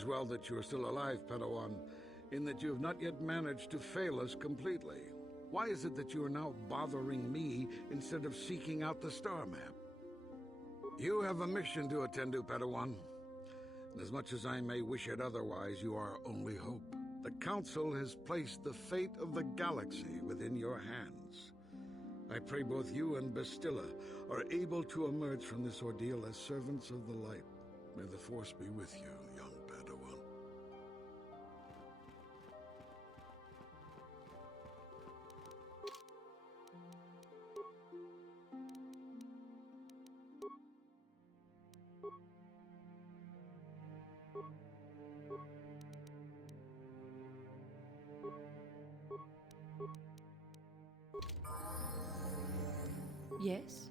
is well that you are still alive, Padawan, in that you have not yet managed to fail us completely. Why is it that you are now bothering me instead of seeking out the star map? You have a mission to attend to, Padawan. And as much as I may wish it otherwise, you are our only hope. The Council has placed the fate of the galaxy within your hands. I pray both you and Bastilla are able to emerge from this ordeal as servants of the light. May the Force be with you, young Padawan. Yes?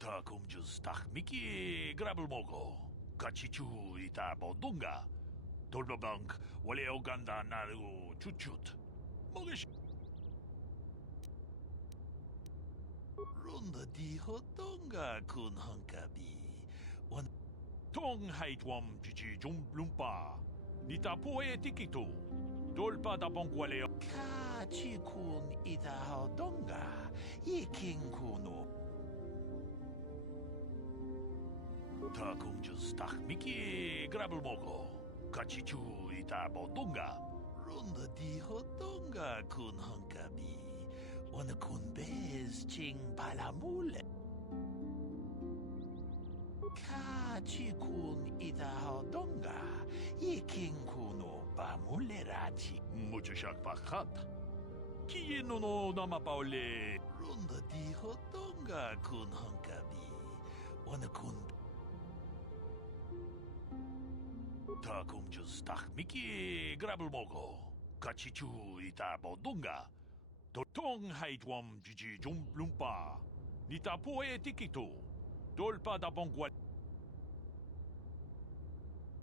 Takum just Miki Grabelmogo, Kachichu ita Bodunga, Tolbabank, Wale Oganda Naru Chuchut, Mogish Runda di Hodonga kun Hunkabi, one Tong Haitwam Gigi Jumblumpa, Nita Poe Tikito, Dolpa da Bonquale Kachikun ita Hodonga, Yikinkuno. Takum just Miki Grabelmogo, Kachichu ita Bodunga, Runda di Hodonga kun Hunkabi, one kun bez ching palamule. Kachikun ita Hodonga, Yikinkuno Bamulerachi, Muchashak Pakat. Kieno no Namapaule, Runda di Hodonga kun Hunkabi, one kun Takum just Miki Grabelmogo, Kachichu ita Bodunga, Totong Haitwam Gigi Jumblumpa, Nita Poe Tikito, Dolpa da Bonquale.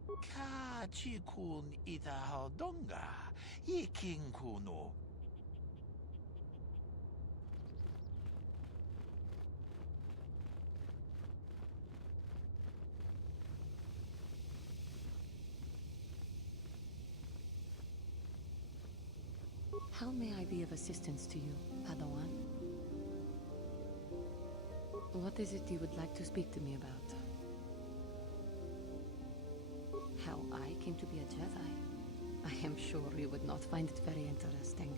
Kachikun ita Hodonga, Yikinkuno. How may I be of assistance to you, Padawan? What is it you would like to speak to me about? I came to be a Jedi. I am sure you would not find it very interesting.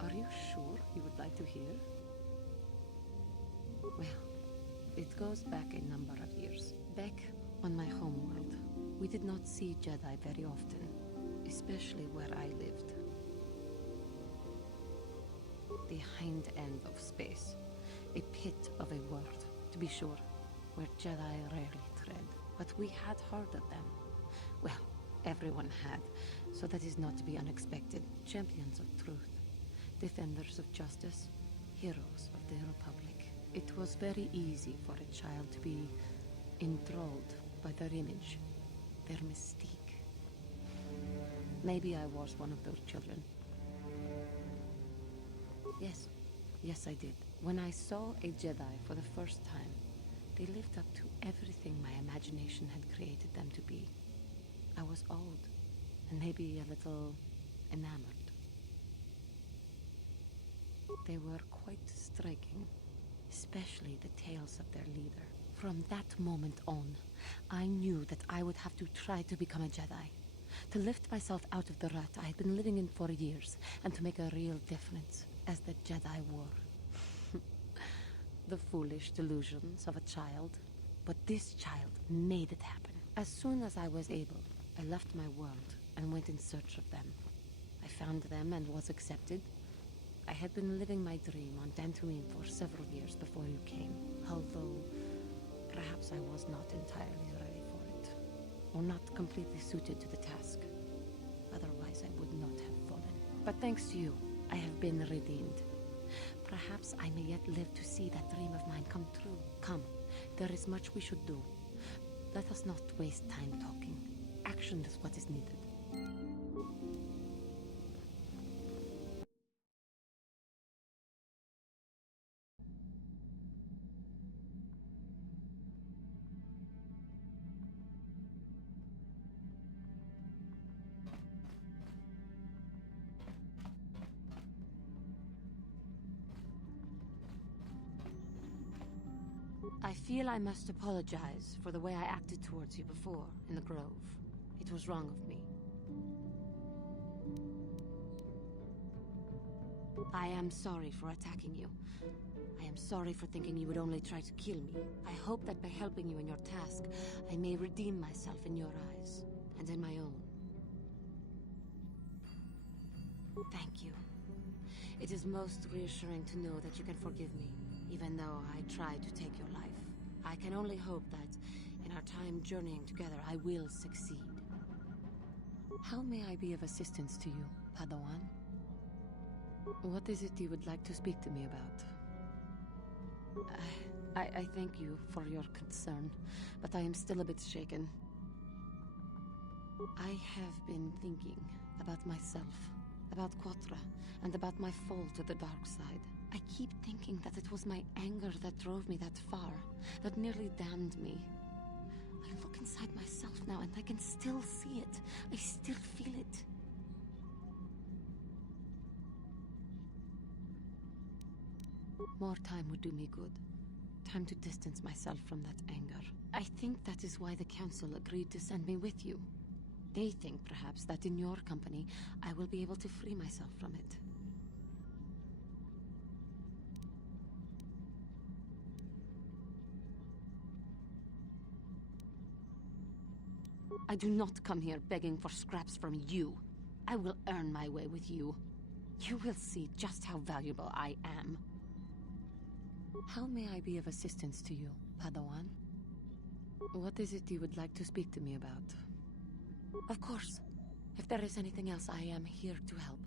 Are you sure you would like to hear? Well, it goes back a number of years. Back on my homeworld, we did not see Jedi very often, especially where I lived. The hind end of space. A pit of a world, to be sure, where Jedi rarely tread. But we had heard of them. Well, everyone had, so that is not to be unexpected. Champions of truth, defenders of justice, heroes of the Republic. It was very easy for a child to be enthralled by their image, their mystique. Maybe I was one of those children. Yes, I did. When I saw a Jedi for the first time, they lived up to everything my imagination had created them to be. I was awed, and maybe a little enamored. They were quite striking, especially the tales of their leader. From that moment on, I knew that I would have to try to become a Jedi, to lift myself out of the rut I had been living in for years, and to make a real difference as the Jedi were. The foolish delusions of a child, but this child made it happen. As soon as I was able, I left my world and went in search of them. I found them and was accepted. I had been living my dream on Dantooine for several years before you came, although perhaps I was not entirely ready for it, or not completely suited to the task. Otherwise, I would not have fallen. But thanks to you, I have been redeemed. Perhaps I may yet live to see that dream of mine come true. Come, there is much we should do. Let us not waste time talking. Action is what is needed. I feel I must apologize for the way I acted towards you before, in the Grove. It was wrong of me. I am sorry for attacking you. I am sorry for thinking you would only try to kill me. I hope that by helping you in your task, I may redeem myself in your eyes, and in my own. Thank you. It is most reassuring to know that you can forgive me, even though I tried to take your life. I can only hope that, in our time journeying together, I will succeed. How may I be of assistance to you, Padawan? What is it you would like to speak to me about? I thank you for your concern, but I am still a bit shaken. I have been thinking about myself, about KOTOR, and about my fall to the dark side. I keep thinking that it was my anger that drove me that far, that nearly damned me. I look inside myself now and I can still see it. I still feel it. More time would do me good. Time to distance myself from that anger. I think that is why the Council agreed to send me with you. They think, perhaps, that in your company, I will be able to free myself from it. I do not come here begging for scraps from you. I will earn my way with you. You will see just how valuable I am. How may I be of assistance to you, Padawan? What is it you would like to speak to me about? Of course. If there is anything else, I am here to help.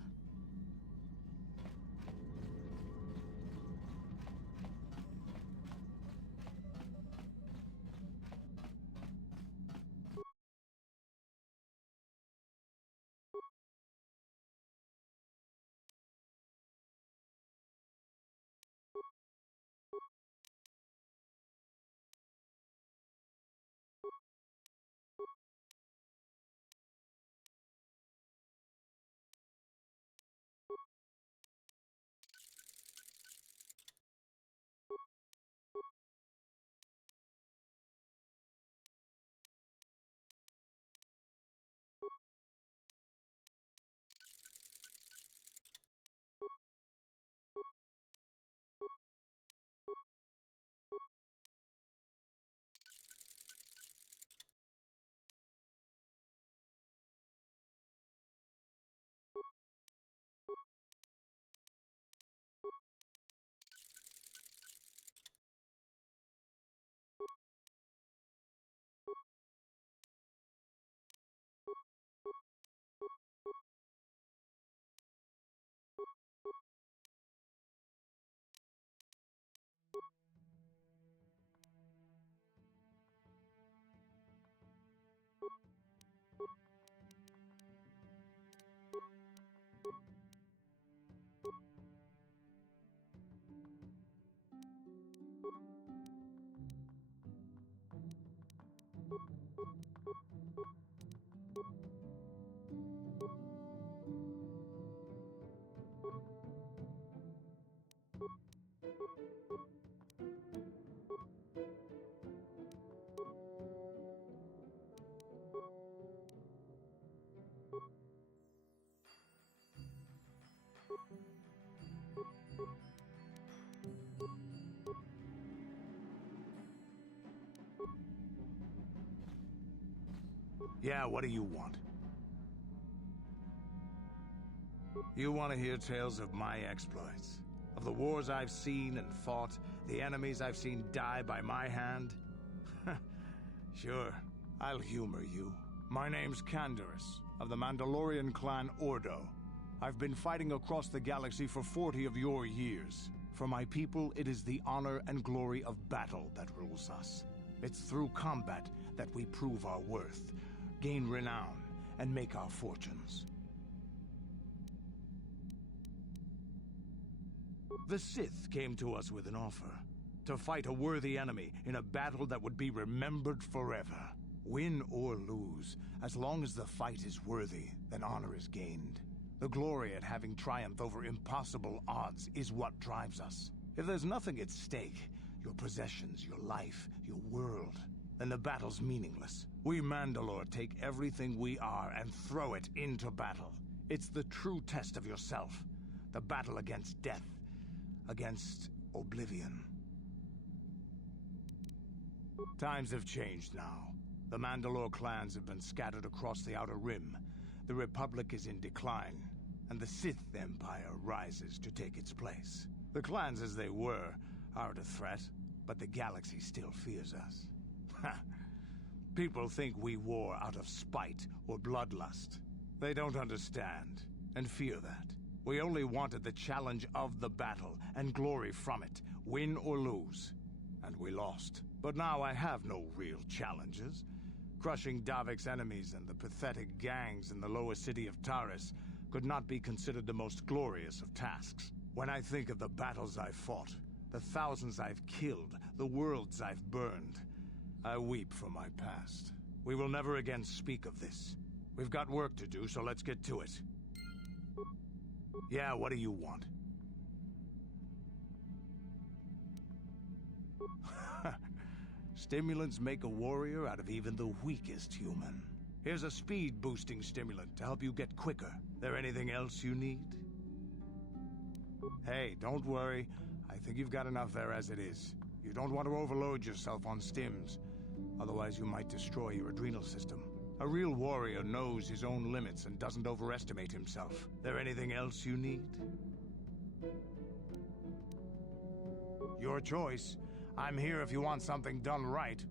Yeah, what do you want? You want to hear tales of my exploits? Of the wars I've seen and fought, the enemies I've seen die by my hand? Sure, I'll humor you. My name's Canderous, of the Mandalorian clan Ordo. I've been fighting across the galaxy for 40 of your years. For my people, it is the honor and glory of battle that rules us. It's through combat that we prove our worth, gain renown, and make our fortunes. The Sith came to us with an offer. To fight a worthy enemy in a battle that would be remembered forever. Win or lose, as long as the fight is worthy, then honor is gained. The glory at having triumphed over impossible odds is what drives us. If there's nothing at stake, your possessions, your life, your world, then the battle's meaningless. We Mandalore take everything we are and throw it into battle. It's the true test of yourself. The battle against death, against oblivion. Times have changed now. The Mandalore clans have been scattered across the Outer Rim. The Republic is in decline, and the Sith Empire rises to take its place. The clans as they were aren't a threat, but the galaxy still fears us. People think we war out of spite or bloodlust. They don't understand, and fear that. We only wanted the challenge of the battle, and glory from it, win or lose. And we lost. But now I have no real challenges. Crushing Davik's enemies and the pathetic gangs in the lower city of Taris could not be considered the most glorious of tasks. When I think of the battles I've fought, the thousands I've killed, the worlds I've burned, I weep for my past. We will never again speak of this. We've got work to do, so let's get to it. Yeah, what do you want? Stimulants make a warrior out of even the weakest human. Here's a speed-boosting stimulant to help you get quicker. There anything else you need? Hey, don't worry. I think you've got enough there as it is. You don't want to overload yourself on stims. Otherwise, you might destroy your adrenal system. A real warrior knows his own limits and doesn't overestimate himself. There anything else you need? Your choice. I'm here if you want something done right.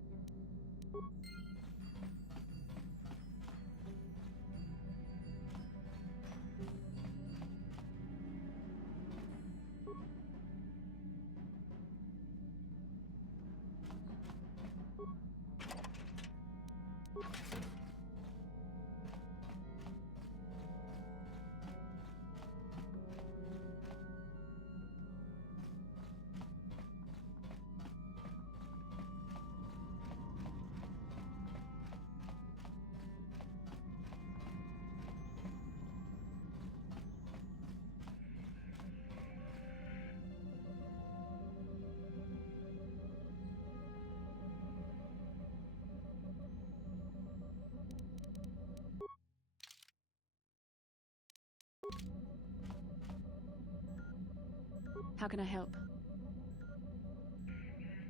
How can I help?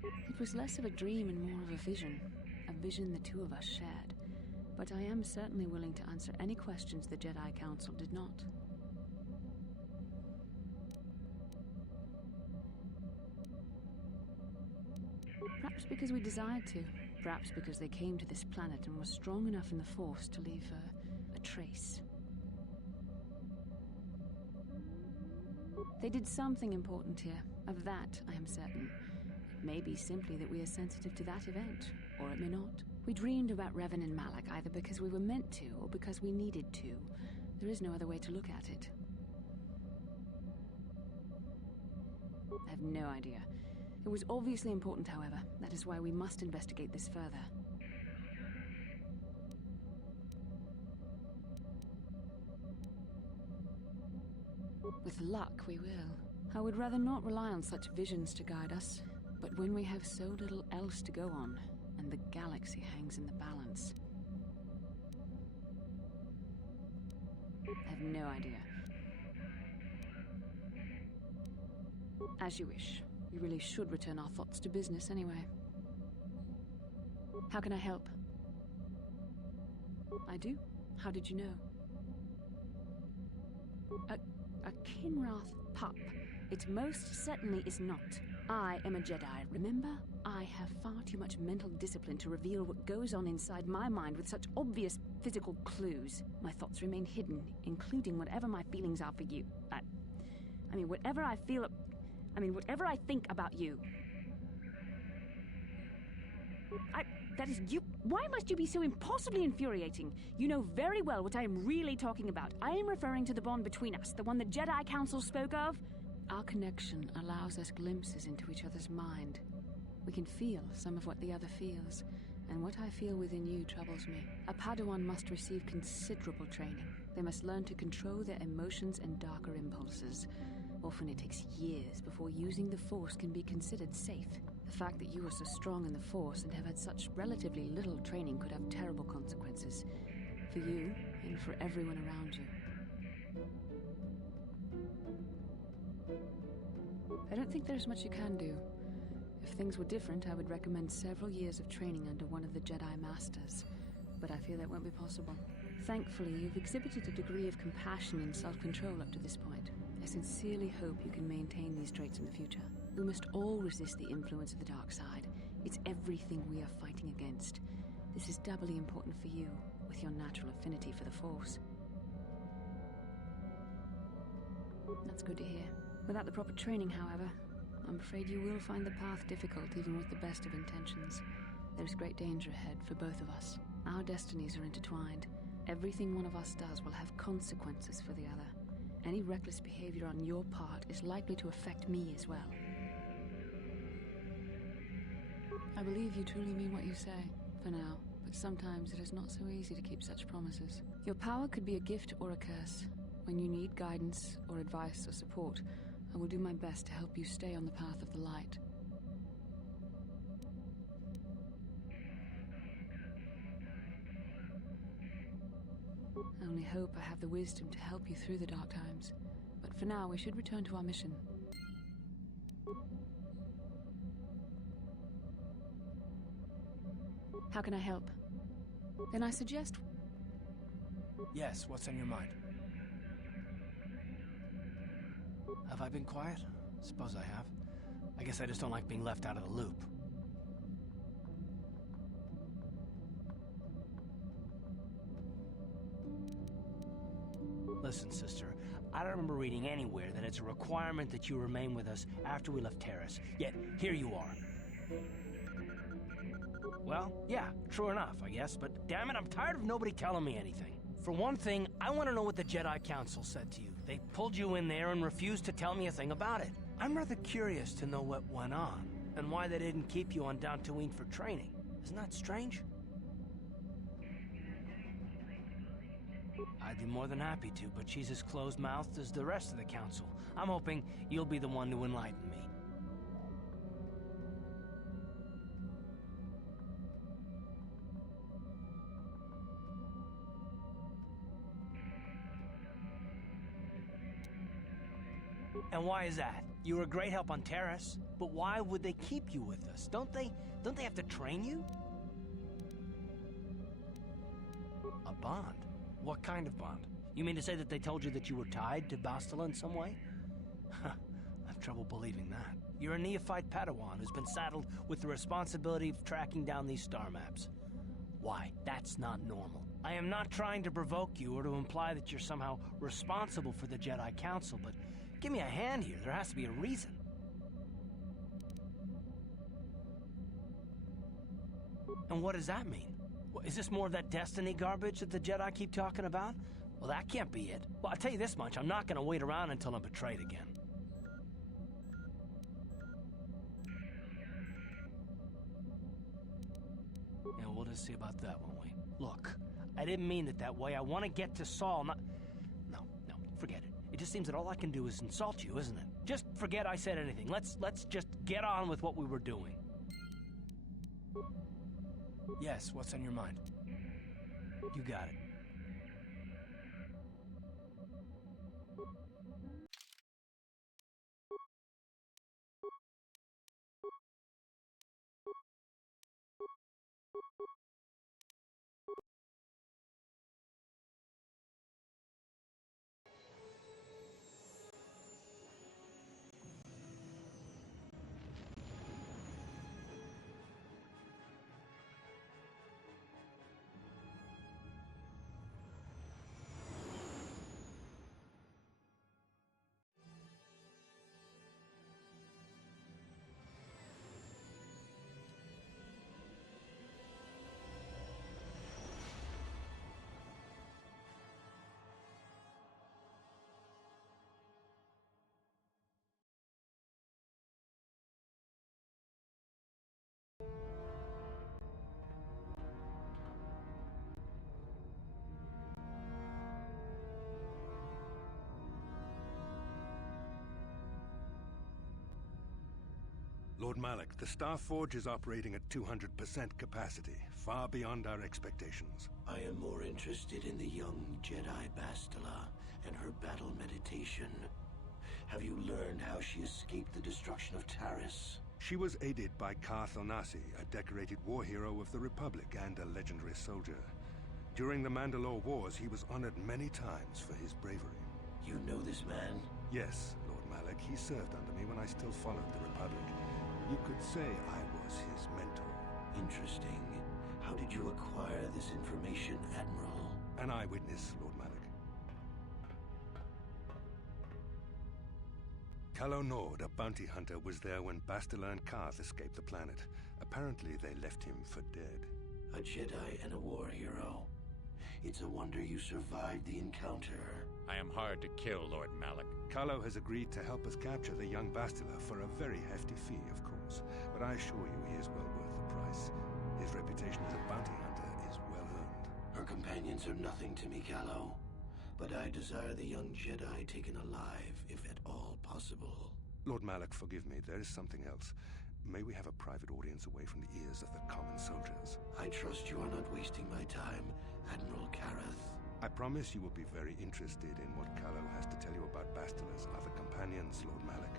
It was less of a dream and more of a vision the two of us shared. But I am certainly willing to answer any questions the Jedi Council did not. Perhaps because we desired to. Perhaps because they came to this planet and were strong enough in the Force to leave a trace. They did something important here. Of that, I am certain. It may be simply that we are sensitive to that event, or it may not. We dreamed about Revan and Malak either because we were meant to, or because we needed to. There is no other way to look at it. I have no idea. It was obviously important, however. That is why we must investigate this further. With luck, we will. I would rather not rely on such visions to guide us, but when we have so little else to go on, and the galaxy hangs in the balance... I have no idea. As you wish. We really should return our thoughts to business anyway. How can I help? I do? How did you know? A Kinrath pup. It most certainly is not. I am a Jedi, remember? I have far too much mental discipline to reveal what goes on inside my mind with such obvious physical clues. My thoughts remain hidden, including whatever my feelings are for you. I mean, whatever I feel... whatever I think about you. That is you... Why must you be so impossibly infuriating? You know very well what I am really talking about. I am referring to the bond between us, the one the Jedi Council spoke of. Our connection allows us glimpses into each other's mind. We can feel some of what the other feels, and what I feel within you troubles me. A Padawan must receive considerable training. They must learn to control their emotions and darker impulses. Often it takes years before using the Force can be considered safe. The fact that you are so strong in the Force and have had such relatively little training could have terrible consequences. For you, and for everyone around you. I don't think there's much you can do. If things were different, I would recommend several years of training under one of the Jedi Masters. But I fear that won't be possible. Thankfully, you've exhibited a degree of compassion and self-control up to this point. I sincerely hope you can maintain these traits in the future. We must all resist the influence of the dark side. It's everything we are fighting against. This is doubly important for you, with your natural affinity for the Force. That's good to hear. Without the proper training, however, I'm afraid you will find the path difficult even with the best of intentions. There's great danger ahead for both of us. Our destinies are intertwined. Everything one of us does will have consequences for the other. Any reckless behavior on your part is likely to affect me as well. I believe you truly mean what you say, for now, but sometimes it is not so easy to keep such promises. Your power could be a gift or a curse. When you need guidance or advice or support, I will do my best to help you stay on the path of the light. I only hope I have the wisdom to help you through the dark times. But for now, we should return to our mission. How can I help? Then I suggest... Yes, what's on your mind? Have I been quiet? Suppose I have. I guess I just don't like being left out of the loop. Listen, sister, I don't remember reading anywhere that it's a requirement that you remain with us after we left Terrace. Yet, here you are. Well, yeah, true enough, I guess, but damn it, I'm tired of nobody telling me anything. For one thing, I want to know what the Jedi Council said to you. They pulled you in there and refused to tell me a thing about it. I'm rather curious to know what went on, and why they didn't keep you on Dantooine for training. Isn't that strange? I'd be more than happy to, but she's as closed-mouthed as the rest of the Council. I'm hoping you'll be the one to enlighten me. And why is that? You were a great help on Terrace, but why would they keep you with us? Don't they have to train you? A bond? What kind of bond? You mean to say that they told you that you were tied to Bastila in some way? I have trouble believing that. You're a neophyte Padawan who's been saddled with the responsibility of tracking down these star maps. Why? That's not normal. I am not trying to provoke you or to imply that you're somehow responsible for the Jedi Council, but give me a hand here. There has to be a reason. And what does that mean? Is this more of that destiny garbage that the Jedi keep talking about? Well, that can't be it. Well, I'll tell you this much. I'm not going to wait around until I'm betrayed again. Yeah, we'll just see about that, won't we? Look, I didn't mean it that way. I want to get to Saul, not... No, forget it. It just seems that all I can do is insult you, isn't it? Just forget I said anything. Let's just get on with what we were doing. Yes, what's on your mind? You got it. Lord Malak, the Star Forge is operating at 200% capacity, far beyond our expectations. I am more interested in the young Jedi Bastila and her battle meditation. Have you learned how she escaped the destruction of Taris? She was aided by Karth Onasi, a decorated war hero of the Republic and a legendary soldier. During the Mandalore Wars, he was honored many times for his bravery. You know this man? Yes, Lord Malak. He served under me when I still followed the Republic. You could say I was his mentor. Interesting. How did you acquire this information, Admiral? An eyewitness, Lord Malak. Calo Nord, a bounty hunter, was there when Bastila and Karth escaped the planet. Apparently, they left him for dead. A Jedi and a war hero. It's a wonder you survived the encounter. I am hard to kill, Lord Malak. Calo has agreed to help us capture the young Bastila for a very hefty fee, of course. But I assure you he is well worth the price. His reputation as a bounty hunter is well earned. Her companions are nothing to me, Calo. But I desire the young Jedi taken alive, if at all possible. Lord Malak, forgive me. There is something else. May we have a private audience away from the ears of the common soldiers? I trust you are not wasting my time, Admiral Karath. I promise you will be very interested in what Calo has to tell you about Bastila's other companions, Lord Malak.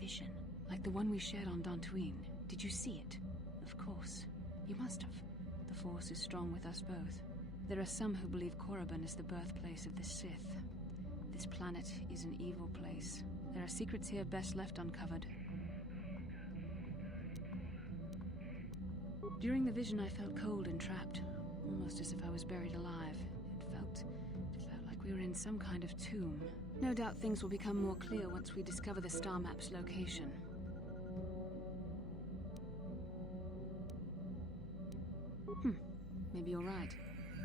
Vision, like the one we shared on Dantooine. Did you see it? Of course. You must have. The Force is strong with us both. There are some who believe Korriban is the birthplace of the Sith. This planet is an evil place. There are secrets here best left uncovered. During the vision, I felt cold and trapped, almost as if I was buried alive. It felt like we were in some kind of tomb. No doubt things will become more clear once we discover the star map's location. Maybe you're right.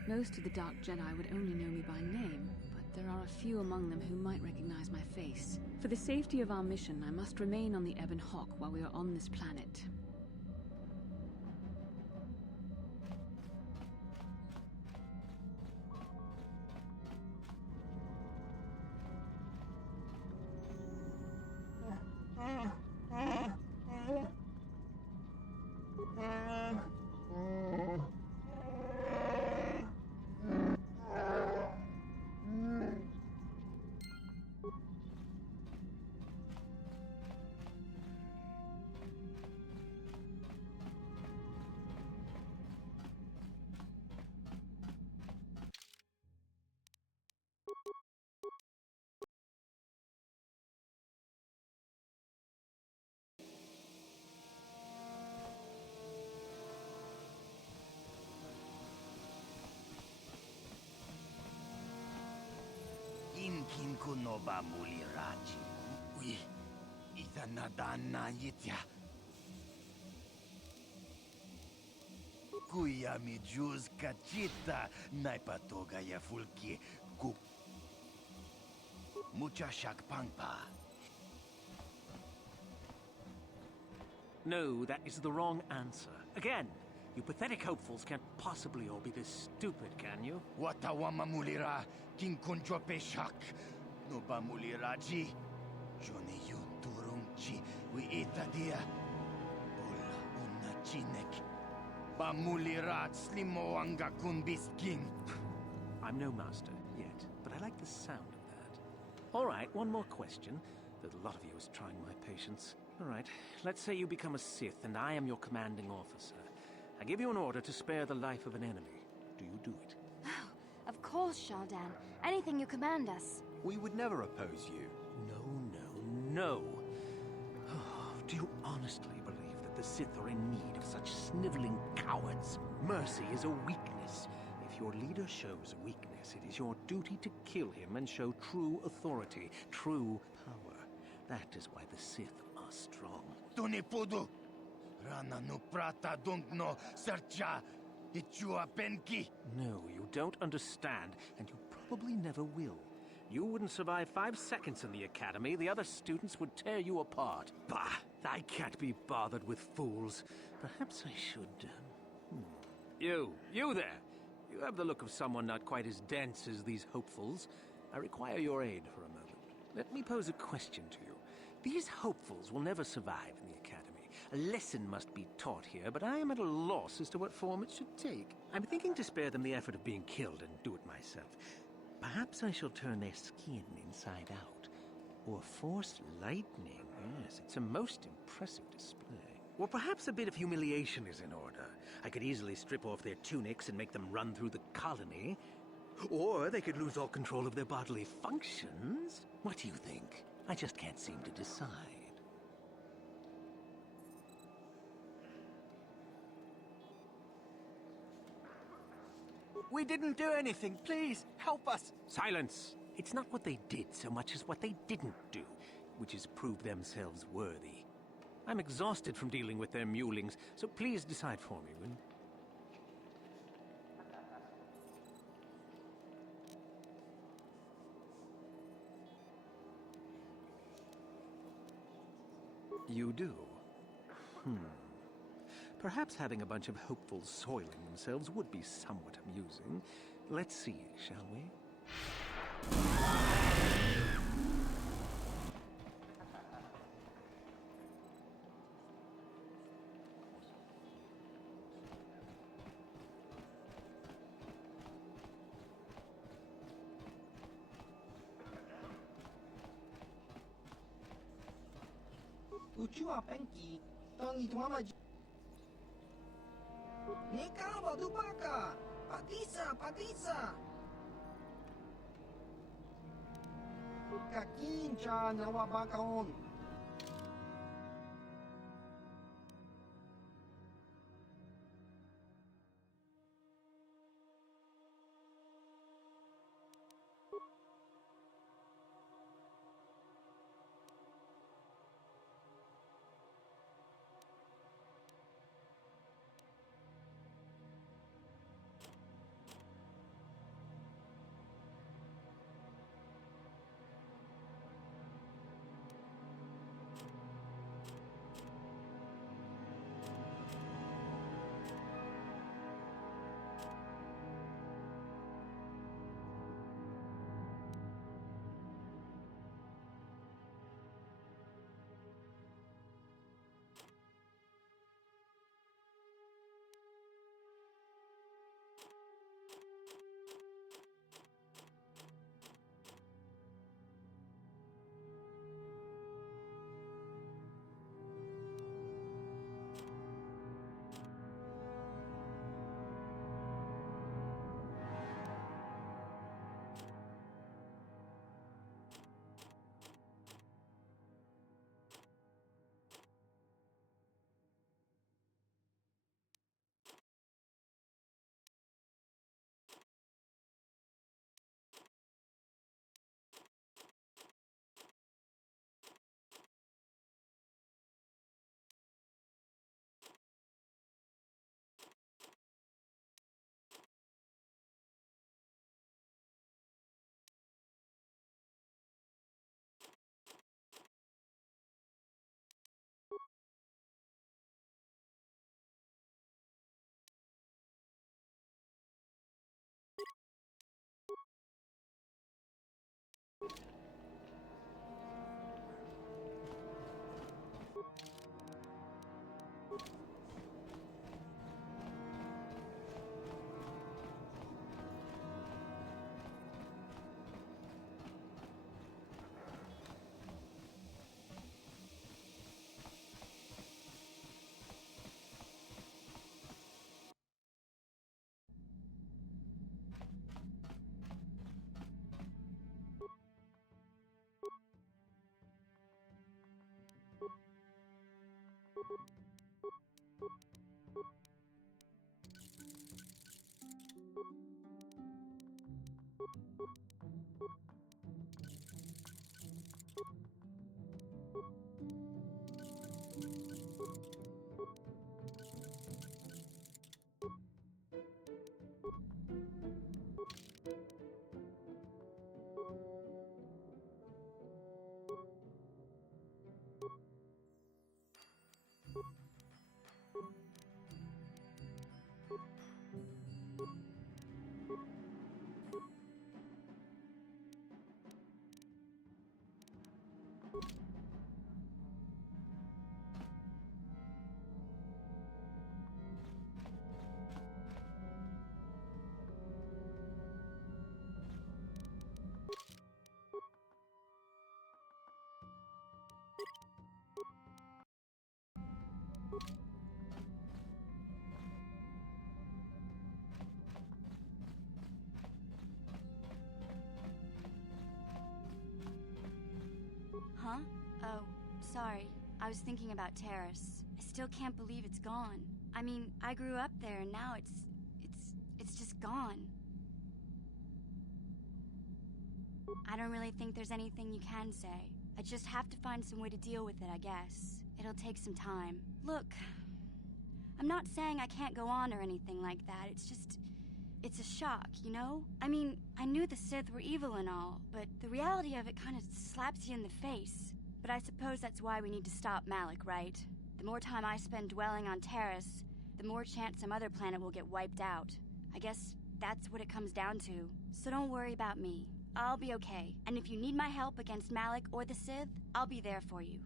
Most of the Dark Jedi would only know me by name, but there are a few among them who might recognize my face. For the safety of our mission, I must remain on the Ebon Hawk while we are on this planet. kinkuno ba muliraji? Ui, ita nadana yitya. Kuya mi juz kachita naipatoga ya fulki ku mucha shakpangpa. No, that is the wrong answer. Again, you pathetic hopefuls can't possibly all be this stupid, can you? Watawama mulira kinkunjo peshak. No ba muliraji? Johnny yun turungchi wi ita dia. Ola una chinek. Ba mulirat slimo anga kunbiskin. I'm no master yet, but I like the sound of that. All right, one more question. The lot of you is trying my patience. All right, let's say you become a Sith and I am your commanding officer. I give you an order to spare the life of an enemy. Do you do it? Oh, of course, Shardan. Anything you command us. We would never oppose you. No. Oh, do you honestly believe that the Sith are in need of such sniveling cowards? Mercy is a weakness. If your leader shows weakness, it is your duty to kill him and show true authority, true power. That is why the Sith are strong. Tunipudu. Rana no prata dunkno sercha. Ichua penki. No, you don't understand, and you probably never will. You wouldn't survive 5 seconds in the academy. The other students would tear you apart. Bah! I can't be bothered with fools. Perhaps I should... You there! You have the look of someone not quite as dense as these hopefuls. I require your aid for a moment. Let me pose a question to you. These hopefuls will never survive in the academy. A lesson must be taught here, but I am at a loss as to what form it should take. I'm thinking to spare them the effort of being killed and do it myself. Perhaps I shall turn their skin inside out. Or force lightning. Yes, it's a most impressive display. Or perhaps a bit of humiliation is in order. I could easily strip off their tunics and make them run through the colony. Or they could lose all control of their bodily functions. What do you think? I just can't seem to decide. We didn't do anything. Please, help us. Silence! It's not what they did so much as what they didn't do, which is prove themselves worthy. I'm exhausted from dealing with their mulings, so please decide for me, will you? You do? Perhaps having a bunch of hopefuls soiling themselves would be somewhat amusing. Let's see, shall we? Ucua penki, tangi tuama. Nikaba dubaka, patisa. Kakincha nawabakaon. Huh? Oh, sorry. I was thinking about Terrace. I still can't believe it's gone. I mean, I grew up there and now it's just gone. I don't really think there's anything you can say. I just have to find some way to deal with it, I guess. It'll take some time. Look, I'm not saying I can't go on or anything like that. It's a shock, you know? I mean, I knew the Sith were evil and all, but the reality of it kind of slaps you in the face. But I suppose that's why we need to stop Malik, right? The more time I spend dwelling on Terrace, the more chance some other planet will get wiped out. I guess that's what it comes down to. So don't worry about me. I'll be okay. And if you need my help against Malik or the Sith, I'll be there for you.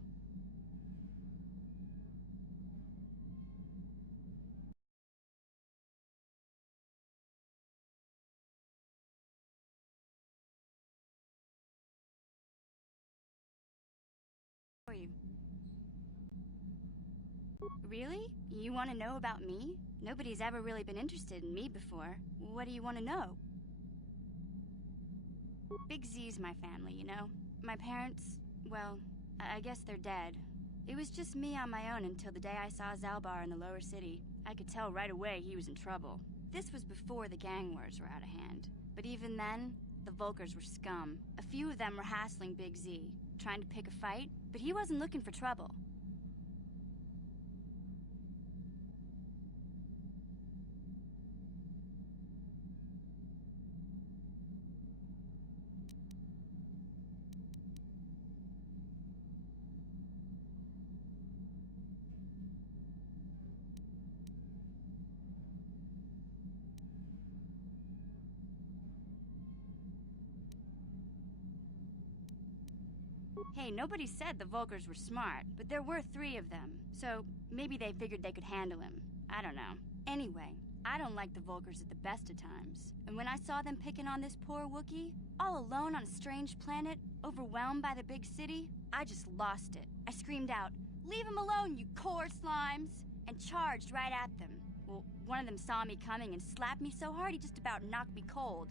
For you. Really? You want to know about me? Nobody's ever really been interested in me before. What do you want to know? Big Z's my family, you know? My parents, well, I guess they're dead. It was just me on my own until the day I saw Zalbar in the lower city. I could tell right away he was in trouble. This was before the gang wars were out of hand. But even then, the Vulkars were scum. A few of them were hassling Big Z, trying to pick a fight, but he wasn't looking for trouble. Hey, nobody said the Vulkars were smart, but there were 3 of them, so maybe they figured they could handle him. I don't know. Anyway, I don't like the Vulkars at the best of times, and when I saw them picking on this poor Wookiee, all alone on a strange planet, overwhelmed by the big city, I just lost it. I screamed out, "Leave him alone, you core slimes!" and charged right at them. Well, one of them saw me coming and slapped me so hard he just about knocked me cold.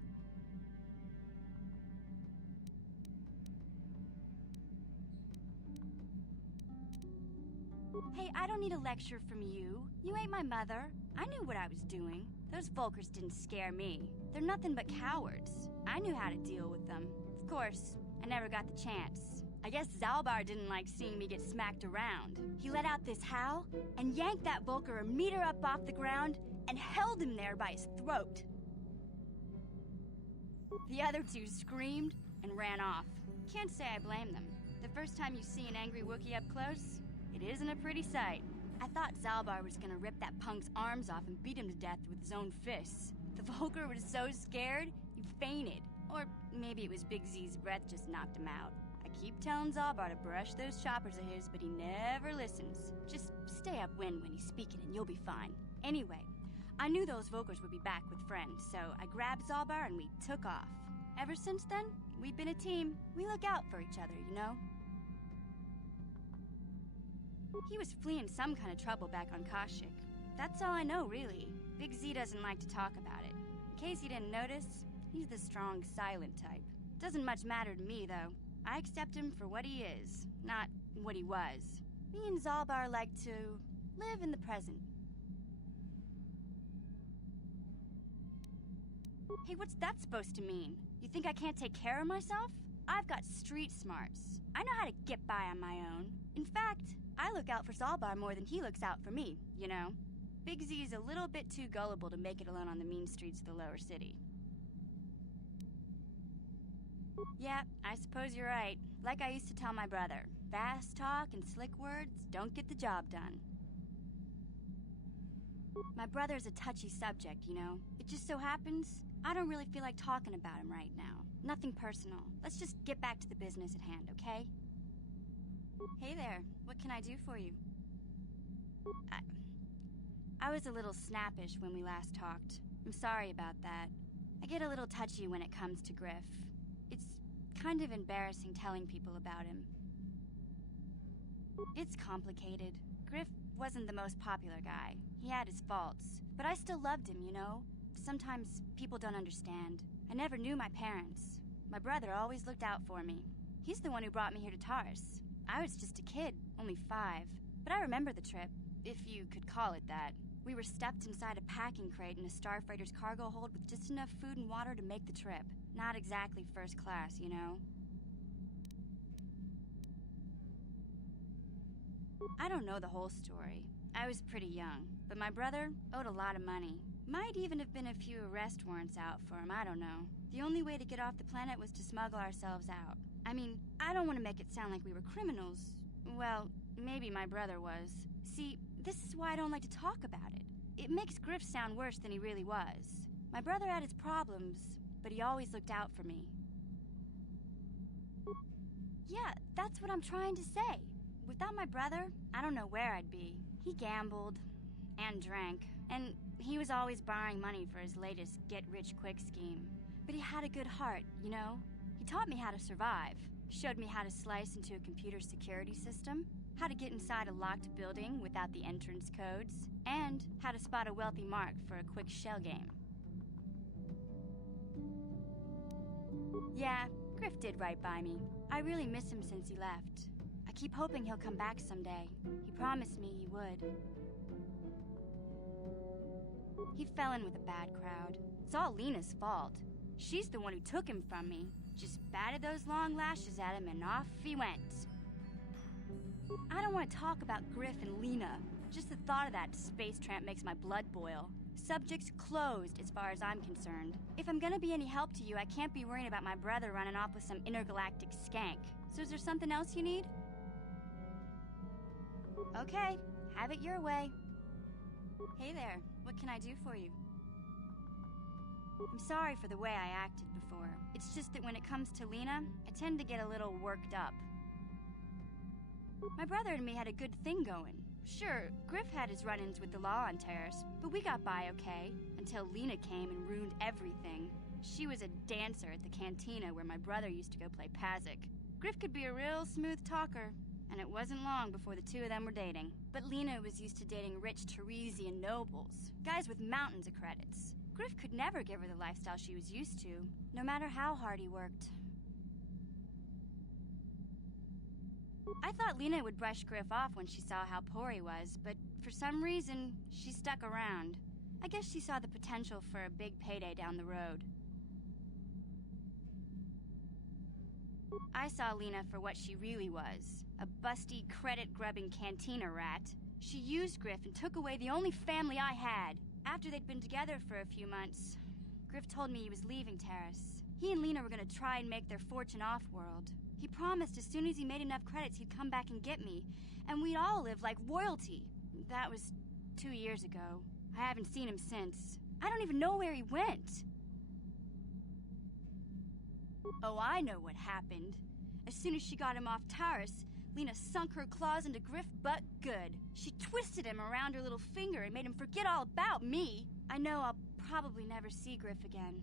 Hey, I don't need a lecture from you. You ain't my mother. I knew what I was doing. Those Vulkars didn't scare me. They're nothing but cowards. I knew how to deal with them. Of course, I never got the chance. I guess Zalbar didn't like seeing me get smacked around. He let out this howl and yanked that Vulkar a meter up off the ground and held him there by his throat. The other 2 screamed and ran off. Can't say I blame them. The first time you see an angry Wookiee up close, it isn't a pretty sight. I thought Zalbar was gonna rip that punk's arms off and beat him to death with his own fists. The Vulkar was so scared, he fainted. Or maybe it was Big Z's breath just knocked him out. I keep telling Zalbar to brush those choppers of his, but he never listens. Just stay upwind when he's speaking and you'll be fine. Anyway, I knew those Vulkars would be back with friends, so I grabbed Zalbar and we took off. Ever since then, we've been a team. We look out for each other, you know? He was fleeing some kind of trouble back on Kashyyyk. That's all I know, really. Big Z doesn't like to talk about it. In case you didn't notice, he's the strong, silent type. Doesn't much matter to me, though. I accept him for what he is, not what he was. Me and Zalbar like to live in the present. Hey, what's that supposed to mean? You think I can't take care of myself? I've got street smarts. I know how to get by on my own. In fact, I look out for Zalbar more than he looks out for me, you know? Big Z's a little bit too gullible to make it alone on the mean streets of the lower city. Yeah, I suppose you're right. Like I used to tell my brother, fast talk and slick words don't get the job done. My brother's a touchy subject, you know? It just so happens, I don't really feel like talking about him right now. Nothing personal. Let's just get back to the business at hand, okay? Hey there, what can I do for you? I was a little snappish when we last talked. I'm sorry about that. I get a little touchy when it comes to Griff. It's kind of embarrassing telling people about him. It's complicated. Griff wasn't the most popular guy. He had his faults. But I still loved him, you know? Sometimes people don't understand. I never knew my parents. My brother always looked out for me. He's the one who brought me here to Taurus. I was just a kid, only 5. But I remember the trip, if you could call it that. We were stuffed inside a packing crate in a starfighter's cargo hold with just enough food and water to make the trip. Not exactly first class, you know? I don't know the whole story. I was pretty young, but my brother owed a lot of money. Might even have been a few arrest warrants out for him, I don't know. The only way to get off the planet was to smuggle ourselves out. I mean, I don't want to make it sound like we were criminals. Well, maybe my brother was. See, this is why I don't like to talk about it. It makes Griff sound worse than he really was. My brother had his problems, but he always looked out for me. Yeah, that's what I'm trying to say. Without my brother, I don't know where I'd be. He gambled and drank, and he was always borrowing money for his latest get-rich-quick scheme. But he had a good heart, you know? He taught me how to survive, showed me how to slice into a computer security system, how to get inside a locked building without the entrance codes, and how to spot a wealthy mark for a quick shell game. Yeah, Griff did right by me. I really miss him since he left. I keep hoping he'll come back someday. He promised me he would. He fell in with a bad crowd. It's all Lena's fault. She's the one who took him from me. Just batted those long lashes at him and off he went. I don't want to talk about Griff and Lena. Just the thought of that space tramp makes my blood boil. Subject's closed as far as I'm concerned. If I'm gonna be any help to you, I can't be worrying about my brother running off with some intergalactic skank. So is there something else you need? Okay, have it your way. Hey there, what can I do for you? I'm sorry for the way I acted before. It's just that when it comes to Lena, I tend to get a little worked up. My brother and me had a good thing going. Sure, Griff had his run-ins with the law on Terrace, but we got by okay, until Lena came and ruined everything. She was a dancer at the cantina where my brother used to go play Pazic. Griff could be a real smooth talker, and it wasn't long before the two of them were dating. But Lena was used to dating rich Teresian nobles, guys with mountains of credits. Griff could never give her the lifestyle she was used to, no matter how hard he worked. I thought Lena would brush Griff off when she saw how poor he was, but for some reason, she stuck around. I guess she saw the potential for a big payday down the road. I saw Lena for what she really was, a busty, credit-grubbing cantina rat. She used Griff and took away the only family I had. After they'd been together for a few months, Griff told me he was leaving Terrace. He and Lena were gonna try and make their fortune off-world. He promised as soon as he made enough credits he'd come back and get me, and we'd all live like royalty. That was 2 years ago. I haven't seen him since. I don't even know where he went. Oh, I know what happened. As soon as she got him off Taurus, Lena sunk her claws into Griff butt good. She twisted him around her little finger and made him forget all about me. I know I'll probably never see Griff again.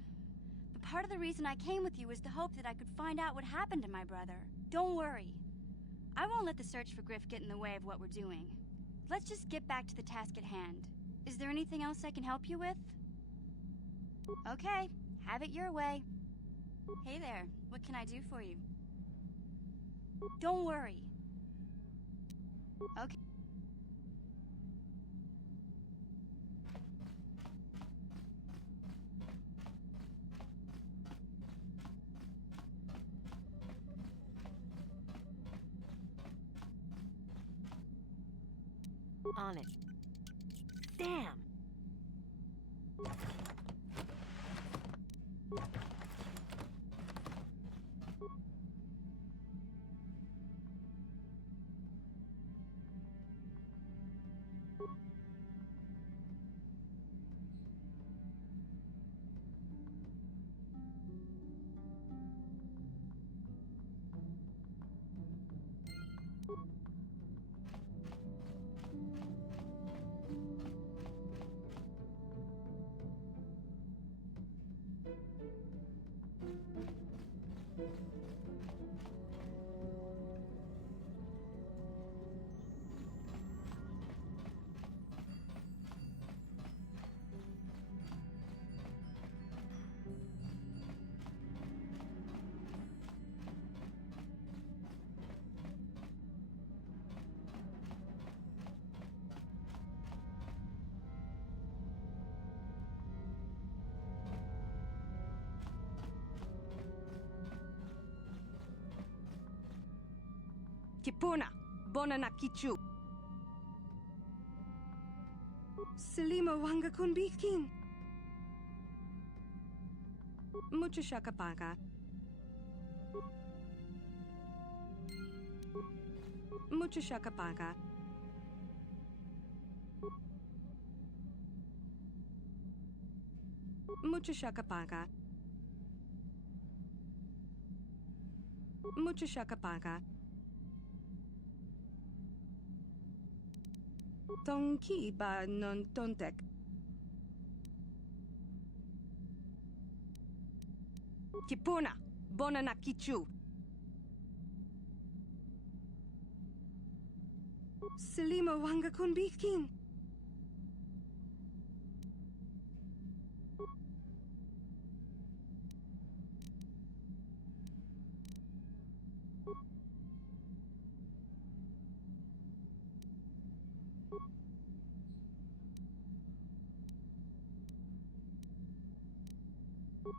But part of the reason I came with you was the hope that I could find out what happened to my brother. Don't worry. I won't let the search for Griff get in the way of what we're doing. Let's just get back to the task at hand. Is there anything else I can help you with? Okay, have it your way. Hey there, what can I do for you? Don't worry. Okay. On it. Damn! Kipuna, Bonana Kichu. Selima Wanga Kunbikin. Muchashakapaga. Muchashakapaga. Muchashakapaga. Muchashakapaga. Tonki ba non tontek. Kipuna, Bonana Kichu. Selima Wanga Kunbikin.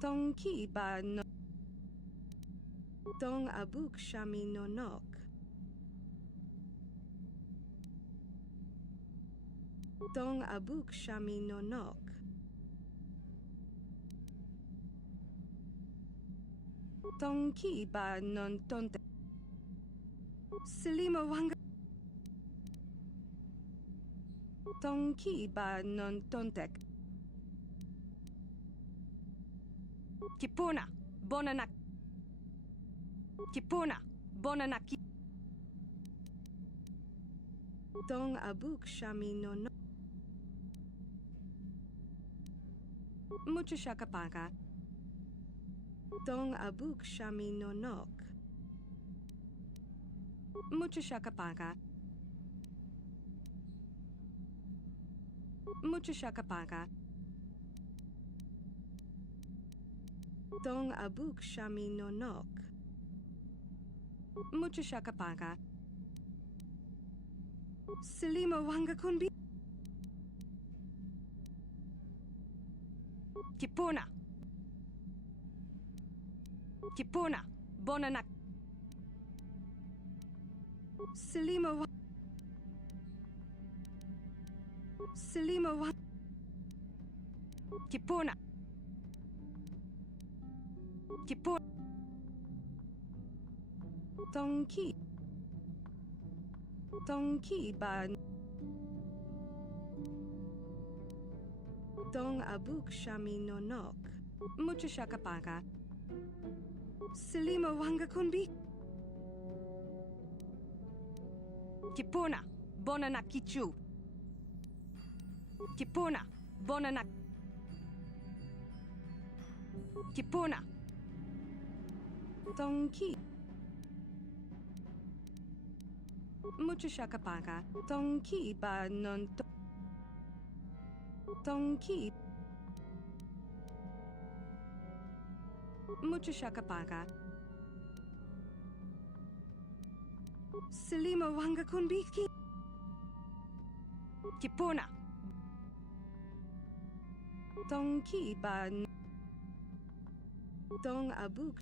Tonki ba no. Tong abuk shami no nok. Tong abuk shami no nok. Tonki ba non tonte. Selima Wanga. Tonki ba non tontek. Kipuna, Bonana. Kipuna, Bonana Ki. Tong abuk shami no nok. Muchashakapaga. Tong abuk shami no nok. Muchashakapaga. Muchashakapaga. Tong abuk shami no nok. Muchashakapaga. Selima Wanga Kunbi. Kipuna. Kipuna, Bonana. Selima Wanga. Selima Wanga. Kipuna. Kipuna. Tonki. Tonki ba. Tong abuk shami no nok. Muchashakapaga. Selima Wanga Kunbi. Kipuna, Bonana Kichu. Kipuna, Bonana. Kipuna. Tonki. Muchashakapaga. Tonki ba non to. Tonki. Muchashakapaga. Selima Wanga Kunbiki. Kipuna. Tonki ba. Tong abuk.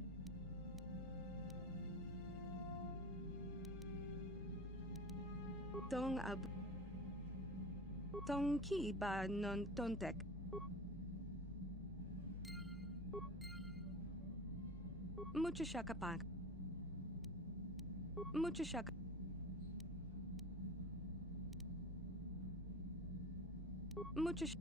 Tong ab. Tonki ba non tontek. Muchashakapaga. Muchashaka. Muchash.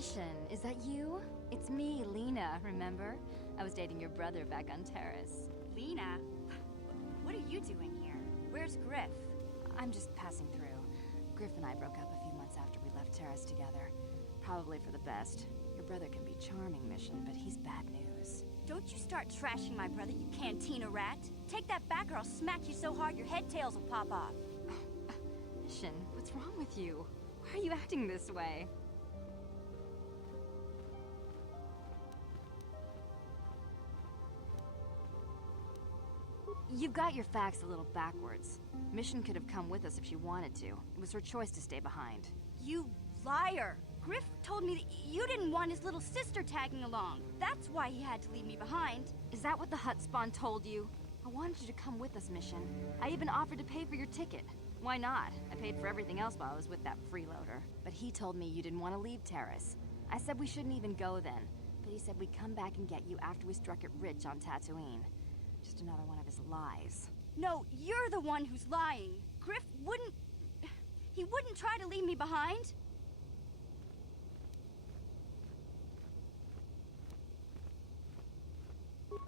Mission, is that you? It's me, Lena, remember? I was dating your brother back on Terrace. Lena? What are you doing here? Where's Griff? I'm just passing through. Griff and I broke up a few months after we left Terrace together. Probably for the best. Your brother can be charming, Mission, but he's bad news. Don't you start trashing my brother, you cantina rat. Take that back or I'll smack you so hard your head tails will pop off. Mission, what's wrong with you? Why are you acting this way? You've got your facts a little backwards. Mission could have come with us if she wanted to. It was her choice to stay behind. You liar! Griff told me that you didn't want his little sister tagging along. That's why he had to leave me behind. Is that what the Hut Spawn told you? I wanted you to come with us, Mission. I even offered to pay for your ticket. Why not? I paid for everything else while I was with that freeloader. But he told me you didn't want to leave Terrace. I said we shouldn't even go then. But he said we'd come back and get you after we struck it rich on Tatooine. Just another one of his lies. No, you're the one who's lying. Griff wouldn't... He wouldn't try to leave me behind.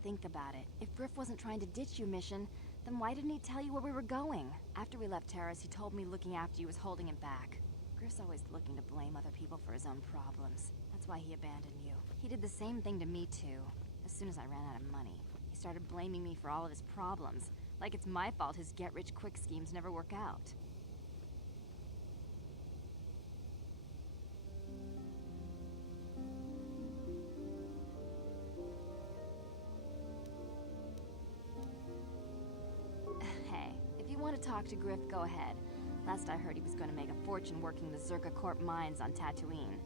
Think about it. If Griff wasn't trying to ditch you, Mission, then why didn't he tell you where we were going? After we left Terrace, he told me looking after you was holding him back. Griff's always looking to blame other people for his own problems. That's why he abandoned you. He did the same thing to me, too. As soon as I ran out of money, he started blaming me for all of his problems. Like it's my fault his get-rich-quick schemes never work out. Hey, if you want to talk to Griff, go ahead. Last I heard he was going to make a fortune working the Zerka Corp mines on Tatooine.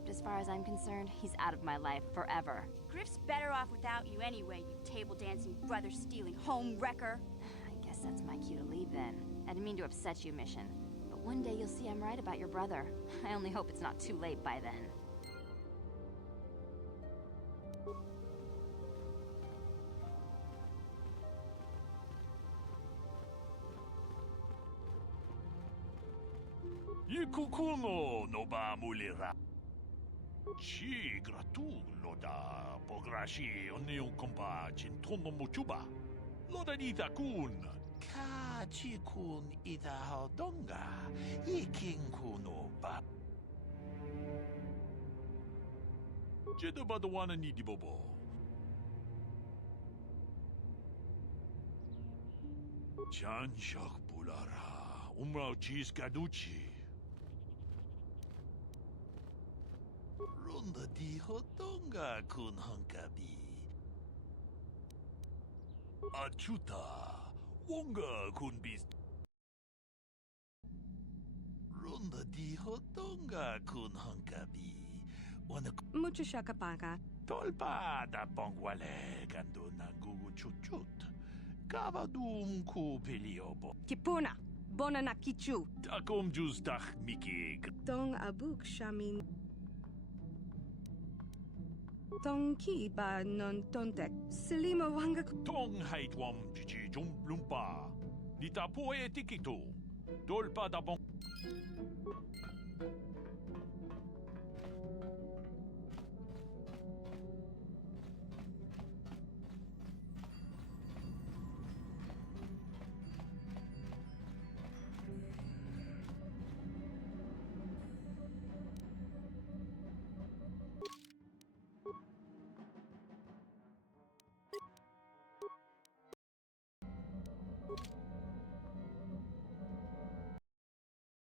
But as far as I'm concerned, he's out of my life forever. Griff's better off without you anyway, you table-dancing, brother-stealing home wrecker. I guess that's my cue to leave then. I didn't mean to upset you, Mission. But one day you'll see I'm right about your brother. I only hope it's not too late by then. Ikukuno no ba mulira. Chi gratu loda pograshi onion kompa chintono muchuba. Loda nita kun. Ka chi kun ida hodonga. Ikin kuno ba. Jeda badawana ni di bobo. Chan shak bulara. Umrao chis kaduchi. Ronda di hodonga kun hankabi. Achuta, wonga kun bis. Ronda di hodonga kun hankabi. Mucho shakapaka. Tolpa da bongwale kando na gugu chuchut. Kavadum ku peliobo. Kipuna, bona na kichu. Takom justach mikig. Tong abuk shamin. Tong ki ba non tontek. Selima wanga. Tong haitwam chichi jum lumpa. Nita poe tikito. Tolpa da bong.